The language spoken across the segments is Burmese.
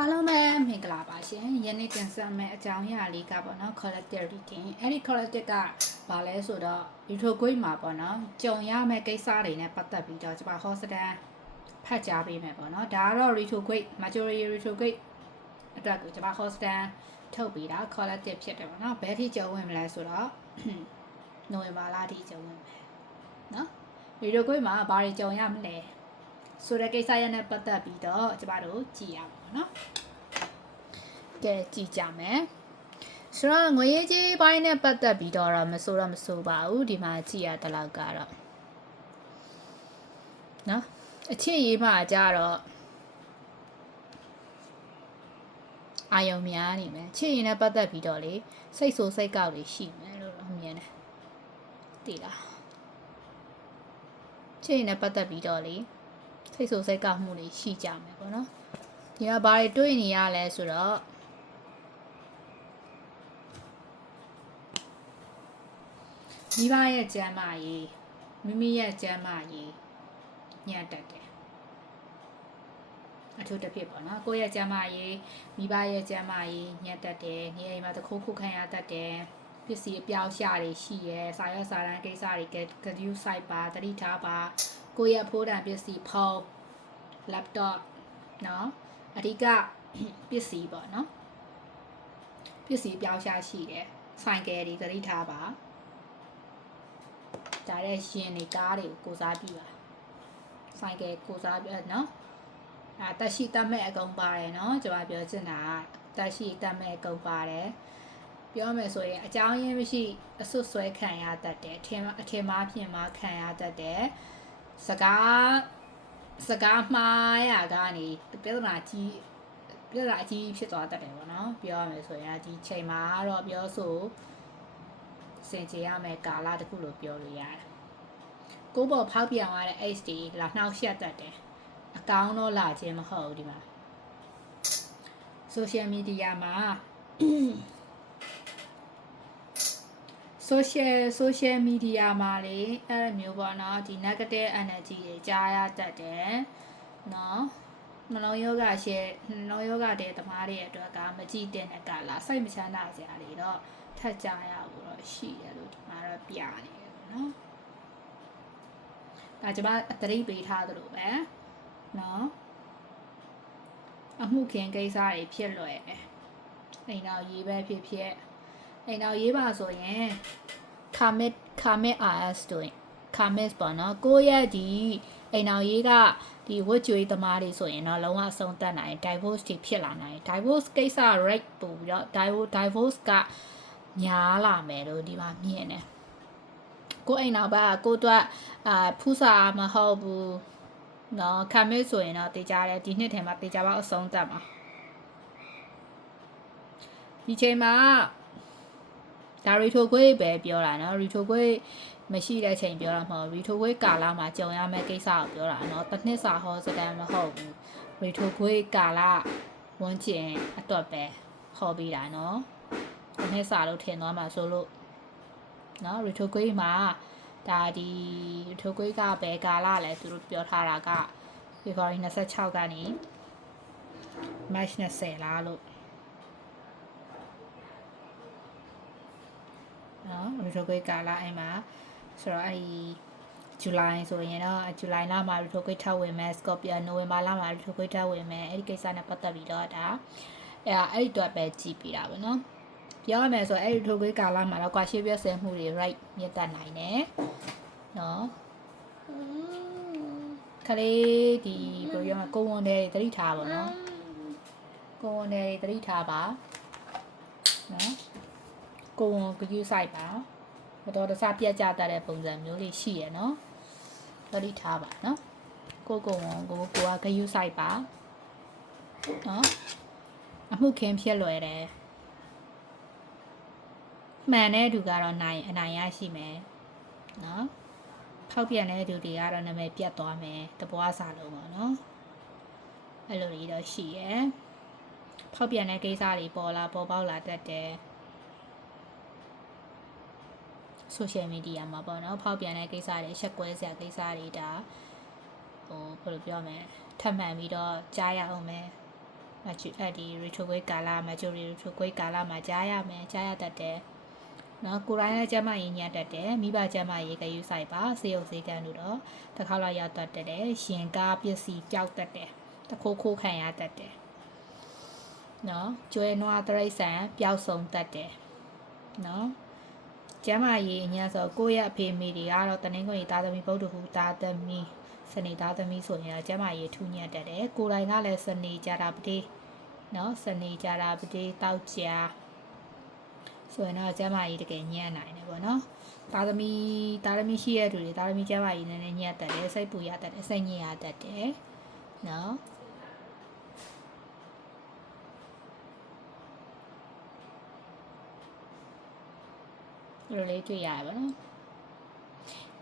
အားလုံးပဲမင်္ဂလာပါရှင်။ယနေ့တင်ဆက်မယ့်အကြောင်းအရာလေးကပေါ့နော် collective reading အဲ့ဒီ collective ကဘာလဲဆိုတော့ retrograde မှာပေါ့နော်ကြုံရမယ့်ကိစ္စတွေနဲ့ပတ်သက်ပြီးတော့ကျွန်မ hostel ဖတ်ကြားပေးမယ်ပေါ့နော်ဒါကတော့ retrograde majority retrograde အတွက်ကိုကျွန်မ hostel ထုတ်ပြီးတာ collective ဖြစ်တယ်ပေါ့နော်ဘယ်ထိကြုံဝင်မလဲဆိုတော့နိုဝင်ဘာလထိကြုံဝင်မယ်နော် retrograde မှာဘာတွေကြုံရမလဲဆိုတဲ့ကိစ္စရနဲ့ပတ်သက်ပြီးတော့ကျမတို့ကြည့်ရမှာပေါ့နော်ကဲကြည့်ကြမယ်ဆိုတော့ငွေရေးကြေးပိုင်းနဲ့ပတ်သက်ပြီးတော့မဆိုပါဘူးဒီမှာကြည့်ရတဲ့လောက်ကတော့နော်အချစ်ရေးမှာကြတော့အာယုံများနေမယ်ချစ်ရင်နဲ့ပတ်သက်ပြီးတော့လေစိတ်ဆိုးစိတ်ကောက်တွေရှိမယ်လို့မြင်တယ်သိလားချစ်ရင်နဲ့ပတ်သက်ပြီးတော့လေစိတ်ဆိုးစိတ်ကောက်မှုတွေရှိကြမယ်ပေါ့နော်ဒီကဘာတွေတွေ့နေရလဲဆိုတော့မိဘရဲ့ကျမ်းမာရေးမိမိရဲ့ကျမ်းမာရေးညံ့တက်တယ်အထူးတစ်ဖြစ်ပေါ့နော်ကိုယ့်ရဲ့ကျမ်းမာရေးမိဘရဲ့ကျမ်းမာရေးညံ့တက်တယ်နေရာမှာတခုခုခံရတတ်တယ်ပစ္စည်းအပြောင်းရှာတွေရှိရဲစာရွက်စာတမ်းကိစ္စတွေကတိယူဆိုင်ပါတတိထားပါကိုယ့်ရဲ့ဖိုးတန်ပစ္စည်းဖုန်း laptop နော်အဓိကပစ္စည်းပေါ့နော်ပစ္စည်းပြောင်းရှာရှိတယ်ဆိုင်ကယ်တွေတတိထားပါဒါတဲ့ရှင်တွေကားတွေကိုစားပြပါဆိုင်ကယ်ကိုစားပြနော်တက်ရှိတက်မဲ့အကုန်ပါတယ်နော်ကျွန်မပြောချင်တာတက်ရှိတက်မဲ့အကုန်ပါတယ်ပြောမယ်ဆိုရင်အကြောင်းရင်းမရှိအဆွတ်ဆွဲခံရတတ်တယ်အထင်မှားပြင်မှားခံရတတ်တယ်စကားမှားရကနေပြဿနာအကြီးဖြစ်သွားတတ်တယ်ပေါ့နော်ပြောရမယ်ဆိုရင်ဒီချိန်မှာတော့ပြောဆိုစင်ကြရမယ်ကာလတခုလို့ပြောလို့ရတယ်ကိုယ့်ဘောဖောက်ပြန်သွားတဲ့ H တွေလာနှောက်ယှက်တတ်တယ်အကောင်းတော့လာခြင်းမဟုတ်ဘူးဒီမှာ social media မှာ social media မှာလေအဲ့လိုမျိုးပေါ့နော်ဒီ negative energy တွေကြားရတတ်တယ်နော်နှလုံးယောဂတဲ့သမားတွေအတွက်ကမကြည့်တဲ့ကလာစိတ်မချမ်းသာစရာတွေတော့ထပ်ကြရဘူးတော့ရှိတယ်လို့ဒီမှာတော့ပြနေတယ်ပေါ့နော်ဒါကျွန်မအသတိပေးထားသလိုပဲနော်အမှုခင်ကိစ္စတွေဖြစ်လွယ်တယ်အိမ်တော်ရေးပဲဖြစ်အိမ်တော်ရေးပါဆိုရင် Karmic RS တို့ Karmic ပေါ့နော်ကိုယ့်ရဲ့ဒီအိမ်တော်ရေးကဒီဝတ်ကြွေးသမားတွေဆိုရင်တော့လုံးဝအဆုံးသတ်နိုင် divorce တွေဖြစ်လာနိုင် divorce ကိစ္စ rate ပို့ပြီးတော့ divorce ကများလာမယ်လို့ဒီမှာမြင်တယ်ကိုအိမ်တော်ဘက်ကကိုအတွက်ဖူးစာမဟုတ်ဘူးနော်ခံမစ်ဆိုရင်တော့တေချာတယ်ဒီနှစ်ထဲမှာတေချာပေါက်အဆုံးသတ်မှာဒီချိန်မှာဒါရီထိုခွေးပဲပြောတာနော်ရီထိုခွေးမရှိတဲ့ချိန်ပြောတာမဟုတ်ရီထိုခွေးကာလမှာကြုံရမယ့်ကိစ္စကိုပြောတာနော်တစ်နှစ်စာဟောစတန်မဟုတ်ဘူးရီထိုခွေးကာလဝန်းကျင်အတွက်ပဲဟောပြီးတာနော်တစ်နှစ်စာလို့ထင်သွားမှာဆိုလို့နော်ရီထိုခွေးမှာဒါဒီထိုကွေးကဘယ်ကာလလဲသူတို့ပြောထားတာက February 26ကနေ March 20လားလို့နော်ထိုကွေးကာလအဲ့မှာဆိုတော့အဲ့ဒီ July ဆိုရင်တော့ July လမှာထိုကွေးထပ်ဝင်မယ် Scorpio နိုဝင်ဘာလမှာထိုကွေးထပ်ဝင်မယ်အဲ့ဒီကိစ္စနဲ့ပတ်သက်ပြီးတော့ဒါအဲ့ဒီတော့ပဲကြည့်ပြတာပေါ့နော်ပြောရမယ်ဆိုအဲ့ဒီထိုကွေးကာလမှာတော့ကွာရှေ့ပြဆဲမှုတွေ right မြတ်တတ်နိုင်တယ်နော်ခလေးဒီဘယ်လိုပြောမလဲကိုဝန်တွေတတိထားပါနော်ကိုဝန်တွေတတိထားပါနော်ကိုဝန်ကယူဆိုင်ပါမတော်တဆပြတ်ကြတတ်တဲ့ပုံစံမျိုးလေးရှိရနော်တတိထားပါနော်ကိုဝန်ကိုကယူဆိုင်ပါနော်အမှုခင်းဖြစ်လွယ်တယ်မှန်တဲ့သူကတော့အနိုင်ရရှိမယ်နော်ဖောက်ပြန်တဲ့သူတွေကတော့နာမည်ပြတ်သွားမယ်တပွားစာလုံးပေါ့နော်အဲ့လိုတွေတော့ရှိရယ်ဖောက်ပြန်တဲ့ကိစ္စတွေပေါ်ပေါက်လာတတ်တယ် social media မှာပေါ့နော်ဖောက်ပြန်တဲ့ကိစ္စတွေချက်ကွဲစရာကိစ္စတွေဒါဘယ်လိုပြောမလဲထပ်မှန်ပြီးတော့ကြားရအောင်မယ် ဒီ retrograde ကာလမှာ retrograde ကာလမှာကြားရတတ်တယ်နော်ကိုရိုင်းရဲ့ကျမရေးညံ့တတ်တယ်မိဘကျမရေးကယူဆိုင်ပါစေုပ်စေကန်းတို့တော့တစ်ခါလောက်ရောက်တတ်တယ်ရှင်ကားပစ္စည်းပျောက်တတ်တယ်တခိုးခိုးခံရတတ်တယ်နော်ကျွဲနွားတရိษံပျောက်ဆုံးတတ်တယ်နော်ကျမရေးအညာဆိုကိုယ့်ရဲ့အဖေမိတွေကတော့တနင်္ဂနွေသားသမီးဗုဒ္ဓဟူသားသမီးစနေသားသမီးဆိုရင်တော့ကျမရေးထူးညံ့တတ်တယ်ကိုရိုင်းကလည်းစနေကြတာပတိနော်စနေကြတာပတိတောက်ကြဆိုရင်တော့ကျမကြီးတကယ်ညံ့နိုင်တယ်ပေါ့နော်သားသမီးရှိရတဲ့သူတွေသားသမီးကျမကြီးနည်းနည်းညံ့တတ်တယ်စိတ်ပူရတတ်တယ်စိတ်ညစ်ရတတ်တယ်နော်လိုလေးတွေ့ရပါနော်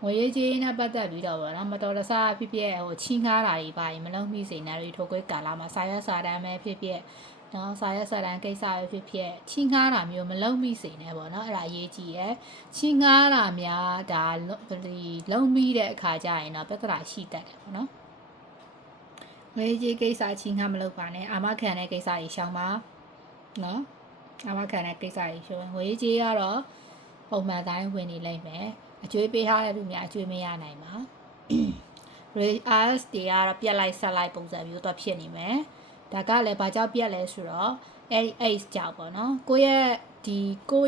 ငွေရေးကြေးနဲ့ပတ်သက်ပြီးတော့ပေါ့နော်မတော်တဆဖြစ်ဖြစ်ချင်းကားတာတွေပါရင်မလုံးမိစေနဲ့ရီထိုကွဲကာလာမှာစာရွက်စာတမ်းပဲဖြစ်ဖြစ်နော်စာရွက်စာတမ်းကိစ္စပဲဖြစ်ဖြစ်ချင်းကားတာမျိုးမလုံးမိစေနဲ့ပေါ့နော်အဲ့ဒါအရေးကြီးရယ်ချင်းကားတာများဒါဒီလုံးမိတဲ့အခါကျရင်တော့ပြဿနာရှိတတ်တယ်ပေါ့နော်ငွေကြေးကိစ္စချင်းကားမလုပ်ပါနဲ့အာမခံတဲ့ကိစ္စကြီးရှောင်ပါနော်အာမခံတဲ့ကိစ္စကြီးရှောင်ငွေကြေးကတော့ပုံမှန်တိုင်းဝင်နေလိမ့်မယ်အကျွေးပေးထားတဲ့လူများအကျွေးမရနိုင်ပါRS တွေကတော့ပြက်လိုက်ဆက်လိုက်ပုံစံမျိုးတော့ဖြစ်နေမယ်ဒါကလည်းဘာကြောင့်ပြက်လဲဆိုတော့အဲ့ Ace ကြောင့်ပေါ့နော်ကိုယ့်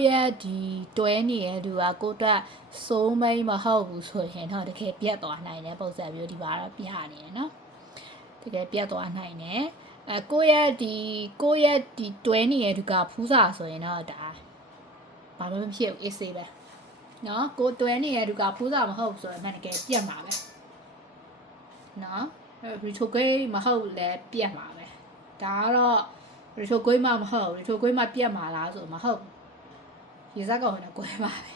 ရဲ့ဒီတွဲနေတဲ့သူကကိုယ့်အတွက်စိုးမိန်မဟုတ်ဘူးဆိုရင်တော့တကယ်ပြက်သွားနိုင်တဲ့ပုံစံမျိုးဒီပါတော့ပြနေတယ်နော်တကယ်ပြက်သွားနိုင်တယ်ကိုယ့်ရဲ့ဒီတွဲနေတဲ့သူကဖူးစာဆိုရင်တော့ဒါဘာမှမဖြစ်ဘူးအေးဆေးပဲနော်ကိုတွဲနေတဲ့သူကဖူးစာမဟုတ်ဆိုရင်တကယ်ပြက်မှာပဲနော် retrograde မဟုတ်လဲပြက်မှာပဲဒါကတော့ retrograde မဟုတ် retrograde မပြက်မှာလားဆိုမဟုတ်ရေစက်ကောင်နဲ့ကိုယ်ပါပဲ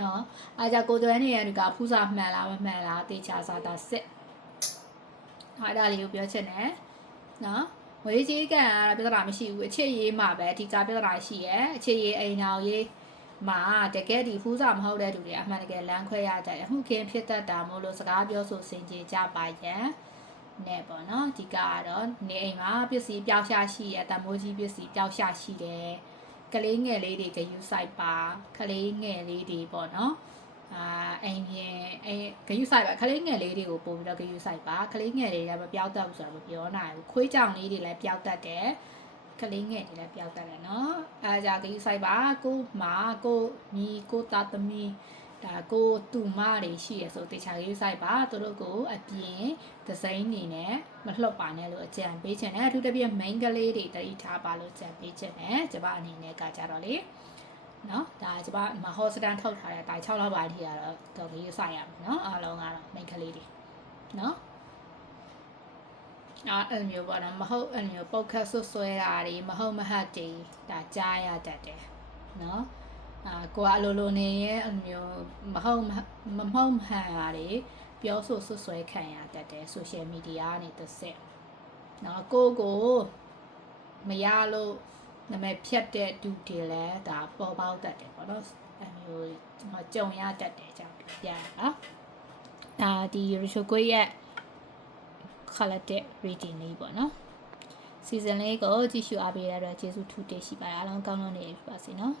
နော်အားကြကိုတွဲနေတဲ့သူကဖူးစာမှန်လားမမှန်လားတေချာစာတာစစ်အဲ့ဒါလေးကိုပြောချင်တယ်နော်ဝေးကြီးကန်ကတော့ပြဿနာမရှိဘူးအချစ်ရေးမှာပဲအဓိကပြဿနာရှိရဲအချစ်ရေးအိမ်အောင်ရေးမှာတကယ်ဒီဖူးစာမဟုတ်တဲ့သူတွေအမှန်တကယ်လမ်းခွဲရကြတယ်မှုခင်းဖြစ်တတ်တာမို့လို့စကားပြောဆိုစင်ကြယ်ကြပါရန်နဲ့ပေါ့နော်ဒီကတော့နေအိမ်မှာပစ္စည်းပျောက်ရှားရှိရတမိုးကြီးပစ္စည်းပျောက်ရှားရှိတယ်ကလေးငယ်လေးတွေကယူဆိုင်ပါကလေးငယ်လေးတွေပေါ့နော်အိမ်ပြင်ဂယူဆိုင်ပါကလေးငယ်လေးတွေကိုပို့ပြီးတော့ဂယူဆိုင်ပါကလေးငယ်တွေကမပျောက်တတ်ဘူးဆိုတော့မပြောနိုင်ဘူးခွေးကြောင်လေးတွေလည်းပျောက်တတ်တယ်ကလေးငယ်တွေလည်းပျောက်တတ်တယ်နော်အားကြဂယူဆိုင်ပါကိုညီကိုသားသမီးဒါကိုတူမတွေရှိရဆိုတေချာဂယူဆိုင်ပါသူတို့ကိုအပြင်ဒီဇိုင်းနေနဲ့မလှုပ်ပါနဲ့လို့အကြံပေးချင်တယ်အထူးသဖြင့် main ကလေးတွေတတိထားပါလို့အကြံပေးချင်တယ်ကျမအနေနဲ့ကကြတော့လေနော်ဒါကျမမဟောစတန်ထုတ်ထားတဲ့တိုင်6လောက်ပါထိကတော့တော်ကြီးဆိုင်ရမယ်နော်အားလုံးကတော့ main ကလေးတွေနော်အဲ့မျိုးပေါ့နော်မဟုတ်အဲ့မျိုးပုတ်ခတ်ဆွဆွဲတာတွေမဟုတ်မဟတ်တွေဒါကြားရတတ်တယ်နော်ကိုကအလိုနေရဲ့အဲ့မျိုးမဟုတ်မှန်တာတွေပြောဆိုဆွဆွဲခံရတတ်တယ် social media ကနေတစ်ဆက်နော်ကိုမရလို့နာမည်ဖြတ်တဲ့သူတွေလည်းဒါပေါ်ပေါက်တတ်တယ်ပေါ့နော်အဲ့မျိုးကြုံရတတ်တယ်ကြောင့်ပြရတာဒါဒီ retrograde ရဲ့ collective reading လေးပေါ့နော် season လေးကိုကြည့်ရှုအားပေးတဲ့အတွက်ကျေးဇူးထူးတင်ရှိပါတယ်အားလုံးကောင်းကောင်းနေပါစေနော်